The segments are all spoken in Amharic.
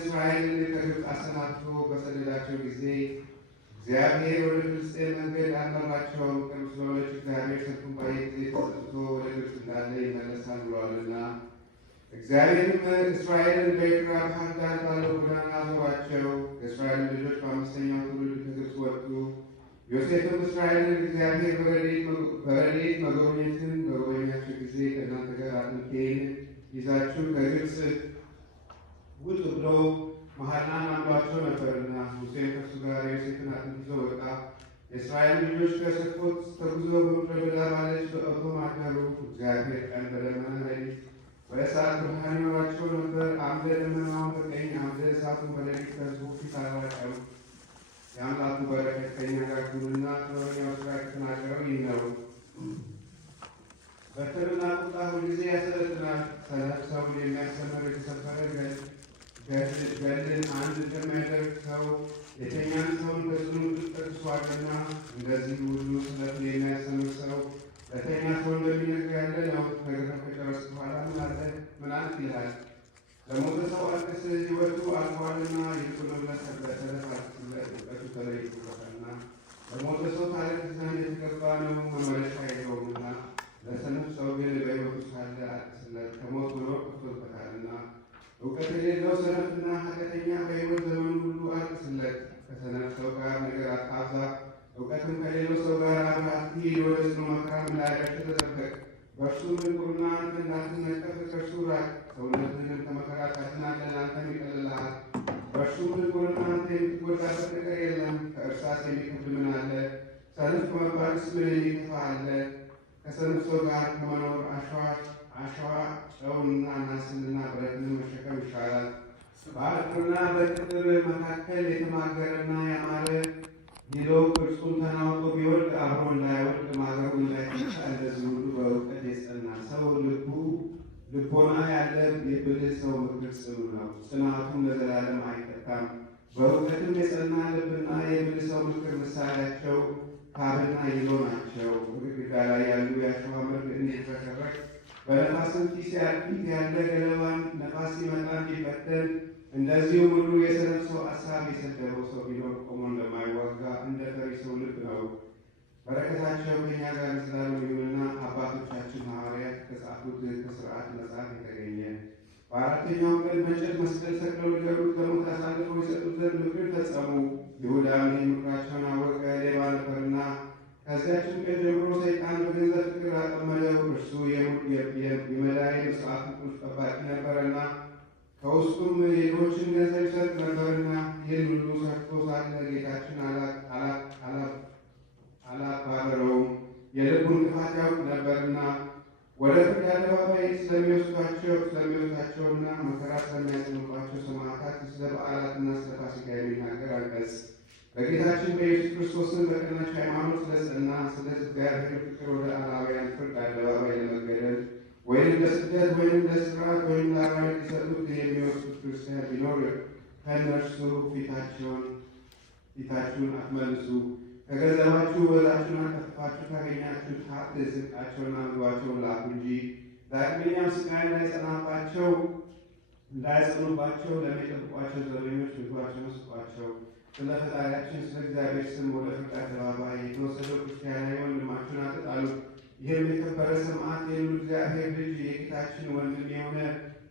እስራኤልን ከግብፅ አሰናብቶ በሰደዳቸው ጊዜ እግዚአብሔር ወደ ፍልስጤም መንገድ አልመራቸውም። ቅርብ ስለሆነች እግዚአብሔር ሰልፉን ባየ ጊዜ ተጸጽቶ ወደ ግብፅ እንዳለ ይመለሳል ብሏልና። እግዚአብሔርም እስራኤልን በኤርትራ ባህር ዳር ባለው ጎዳና አዞራቸው። የእስራኤል ልጆች በአምስተኛው ትውልድ ከግብፅ ወጡ። ዮሴፍም እስራኤልን እግዚአብሔር በረድኤት መጎብኘትን በጎበኛቸው ጊዜ ከእናንተ ጋር አጥንቴን ይዛችሁ ከግብፅ ውጡ ብሎ መሐላን አምሏቸው ነበርና፣ ሙሴም ከእርሱ ጋር ዮሴፍን አጥንት ይዞ ወጣ። የእስራኤል ልጆች ከሰኮት ተጉዘው በምድረ በዳ ባለች በእቶን አደሩ። እግዚአብሔር ቀን በደመና ሌሊት በእሳት ብርሃን ይኖራቸው ነበር። አምደ ደመናውን በቀኝ አምደ እሳቱን በሌሊት ከሕዝቡ ፊት አራቀው። የአምላኩ በረከት ከእኛ ጋር ይሁንና ጥበበኛው ሥራ የተናገረው ይህ ነው። በትርና ቁጣ ሁልጊዜ ያሰለጥናል። ሰነፍ ሰውን የሚያስተምር የተሰበረ ገድልን አንድ እንደሚያደርግ ሰው የተኛን ሰውን በጽኑ ጠቅሷልና፣ እንደዚህ ሁሉ ስለቱን የሚያስተምር ሰው ለተኛ ሰው እንደሚነግር ያለ ነው። ነግረህ ከጨረስክ በኋላ ምን አልክ ይልሃል። ለሞተ ሰው አልቅስ፣ ሕይወቱ አልፏልና፣ ይልቁንም ለሰነፍ አልቅስለት፣ እውቀቱ ተለይቶበታልና። ለሞተ ሰው ታለቅስ ዘንድ የተገባ ነው፣ መመለሻ የለውምና። ለሰነፍ ሰው ግን በሕይወቱ ሳለ አልቅስለት፣ ከሞት ብሎ ቀርቶበታልና። እውቀት የሌለው ሰነፍና ኃጢአተኛ በሕይወት ዘመኑ ሁሉ አልቅስለት። ከሰነፍ ሰው ጋር ነገር አታብዛ፣ እውቀትም ከሌለው ሰው ጋር አብረህ አትሂድ። ወደ ጽኑ መከራም እንዳያደርስ ተጠበቅ። በእርሱ ድንቁርና አንተ እንዳትነቀፍ ከእርሱ ራቅ። ሰውነትህንም ከመከራ ታድናለህ፣ አንተም ይቀልልሃል። በእርሱ ድንቁርና አንተ የምትጎዳበት ነገር የለም። ከእርሳስ የሚከብድ ምን አለ? ሰነፍ ከመባልስ ምን የሚከፋ አለ? ከሰነፍ ሰው ጋር ከመኖር አሸዋ ጨውንና ናስንና ብረትንም መሸከም ይሻላል። በአጥርና በቅጥር መካከል የተማገረና ያማረ ጊሎ ቅርጹን ተናውጦ ቢወድቅ አብሮ እንዳይወድቅ ማገሩ እንዳይጠፋ፣ እንደዚህ ሁሉ በእውቀት የጸና ሰው ልቦና ያለ የብልህ ሰው ምክር ጽኑ ነው፣ ጽናቱም ለዘላለም አይጠፋም። በእውቀትም የጸና ልብና የብልህ ሰው ምክር ምሳሌያቸው ካብና ይሎ ናቸው። በግድግዳ ላይ ያሉ የአሸዋ መርግ እንዲፈረቅ በነፋስም ፊት ያለ ገለባን ነፋስ ሲመጣ እንዲበተን፣ እንደዚሁ ሁሉ የሰነፍ ሰው አሳብ የሰደበው ሰው ቢኖር ቆሞ እንደማይዋጋ እንደ ፈሪ ሰው ልብ ነው። በረከታቸው ከእኛ ጋር ስላሉ ይሁንና አባቶቻችን ሐዋርያት ከጻፉት ከሥርዓት መጽሐፍ የተገኘ በአራተኛው ቀን በእንጨት መስቀል ሰቅለው ሊገድሉት ለሞት አሳልፈው የሰጡት ዘንድ ምክር ፈጸሙ። ይሁዳም ይህን ምክራቸውን አወቀ፣ ሌባ ነበርና። ከዚያችን ቀን ጀምሮ ሰይጣን በገንዘብ ፍቅር አጠመደው። እርሱ የመዳይ ምጽዋት ቁልፍ ጠባቂ ነበረና፣ ከውስጡም የድሆችን ገንዘብ ይሰርቅ ነበርና። ይህን ሁሉ ሰርቶ ሳለ ጌታችን አላባረረውም፣ የልቡን ክፋት ያውቅ ነበርና። ወደ ፍርድ አደባባይ ስለሚወስዳቸውና መከራ ስለሚያጸኑባቸው ሰማዕታት፣ ስለ በዓላትና ስለ ፋሲካ የሚናገር አንቀጽ። በጌታችን በኢየሱስ ክርስቶስን በቀናች ሃይማኖት ስለጸና ስለ እግዚአብሔር ፍቅር ወደ አላውያን ፍርድ አደባባይ ለመገደል ወይም ለስደት ወይም ለስራት ወይም ለአራዊት ሊሰጡት የሚወስዱት ክርስቲያን ቢኖር ከእነርሱ ፊታችሁን አትመልሱ። ከገንዘባችሁ ወዛችሁን አከፍፋችሁ ካገኛችሁት ሀብት ስንቃቸውና ምግባቸውን ላኩ እንጂ ዳግመኛም ስቃይ እንዳያጸኑባቸው ለሚጠብቋቸው ዘበኞች ምግባቸውን ስጧቸው። ስለ ፈጣሪያችን ስለ እግዚአብሔር ስም ወደ ፍርድ አደባባይ የተወሰደው ክርስቲያናዊ ወንድማችሁን አትጣሉ። ይህም የከበረ ሰማዕት የልዑል እግዚአብሔር ልጅ የጌታችን ወንድም የሆነ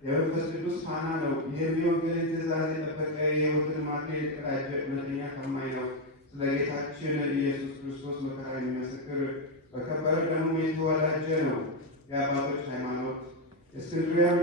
የመንፈስ ቅዱስ ፋና ነው። ይህም የወንጌልን ትእዛዝ የጠበቀ የሕይወትን አክሊል የተቀዳጀ እውነተኛ ታማኝ ነው። ስለ ጌታችን ኢየሱስ ክርስቶስ መከራ የሚመሰክር በከበረ ደሙ የተወዳጀ ነው። የአባቶች ሃይማኖት የእስክንድርያው